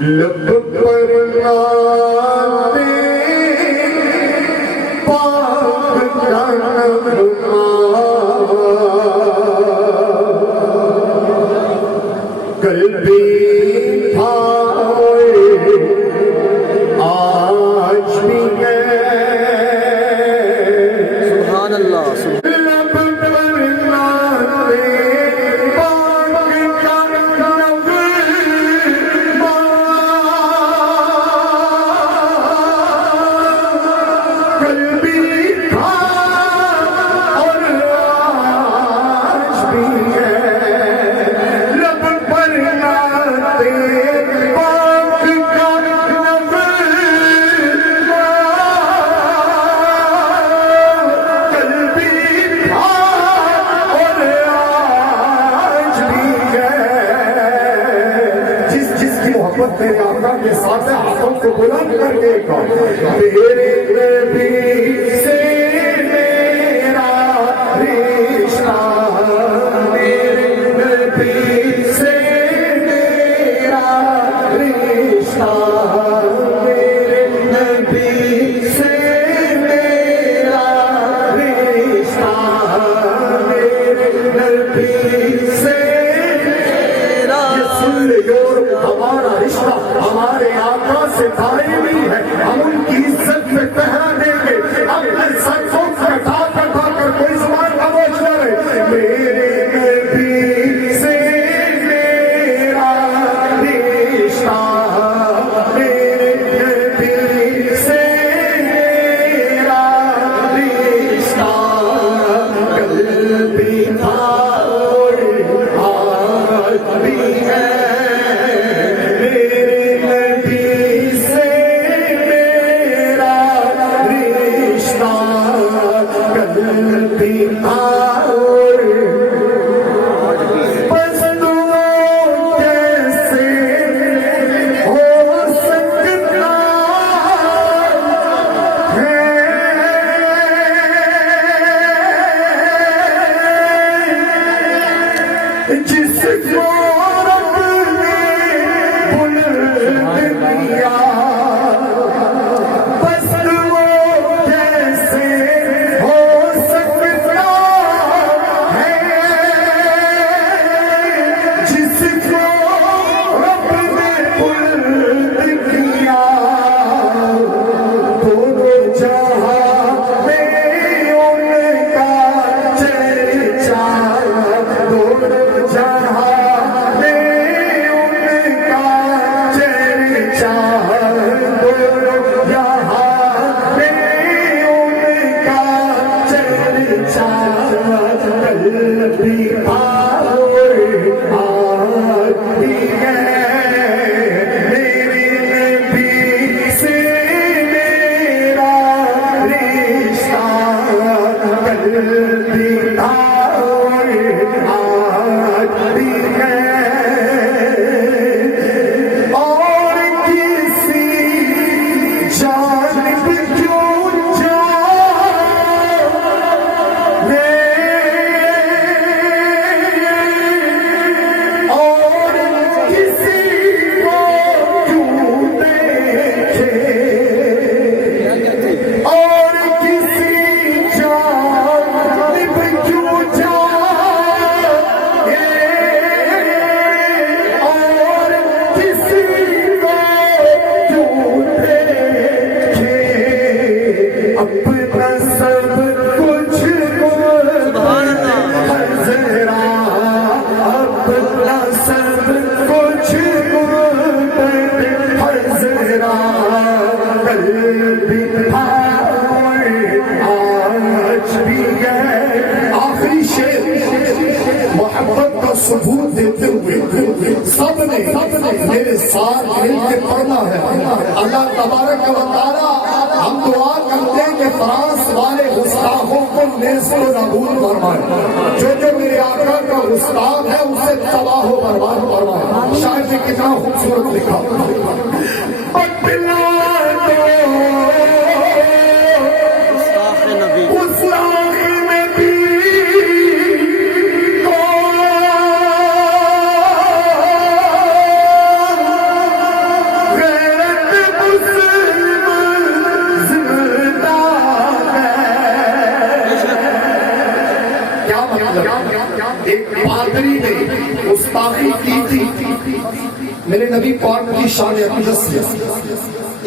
لب پر ناتے پاک کا نغمہ قلبی بھاوے آج بھی ہے سبحان اللہ لب پر ناتے پاک کا نغمہ قلبی تھا اور آج بھی ہے لب پر ناتے پاک کا نغمہ قلبی تھا اور آج بھی ہے جس کی محبت میرے آقا کے ساتھ ہے ہاتھوں کو بلند کر کے کہو تیرے نبی سے میرا رشتہ میرے نبی سے میرا رشتہ میرے نبی سے میرا رشتہ میرے نبی سے یہ سن لو ہمارا رشتہ ہمارے آقا سے دائمی ہے ہم ان کی عزت میں پہرا دیں گے اپنے سروں سے کٹا کر کوئی زبان خاموش نہ رہے میرے نبی سے میرا رشتہ میرے نبی سے میرا رشتہ قلبی تھا اور آج بھی ہے میرے نبی سے میرا رشتہ قلبی تھا اور بس تو کیسے ہو سکتا ہے جس کو رب نے بلند کیا بس وہ کیسے ہو سکتا ہے جس کو رب نے بلند کیا دونوں جہاں میں ان کا چرچا دونوں جہاں میں ان کا چرچا دونوں جہاں میں ان کا چرچا قلبی اور آج بھی ہے میرے نبی سے میرا رشتہ قلبی اور آج بھی ہے اور کسی جانب کیوں جائے اور کسی کو کیوں دیکھے اور کسی جانب کیوں جائے اور کسی کو کیوں دیکھے اپنا سب کچھ سبحان اللہ ذرا اپنا سب کچھ ذرا قلبی اور آج بھی ہے آخری شعر محبت کا ثبوت دیتے ہوئے سب نے میرے ساتھ مل کے پڑھنا ہے اللہ تبارک و تعالیٰ ہم دعا کرتے ہیں کہ فرانس والے گستاخوں کو نیست و نابود فرمائے جو میرے آقا کا گستاخ ہے اسے تباہ و برباد فرمائے شاید نے کتنا خوبصورت لکھا اپنا گستاخ نبی اس راہ میں بھی ایک پادری نے گستاخی کی تھی میرے نبی پاک کی شان اقدس سے.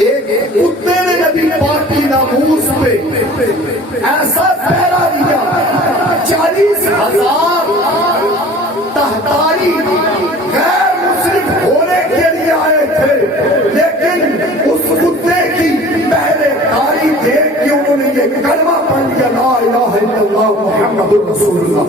ایک کتے نے نبی پاک کی ناموس پہ ایسا پہرا دیا 40,000 تہتاری غیر مسلم ہونے کے لیے آئے تھے, لیکن اس کتے کی پہلے داری دیکھ کے انہوں نے یہ کلمہ پڑھ لیا لا الہ الا اللہ محمد رسول اللہ.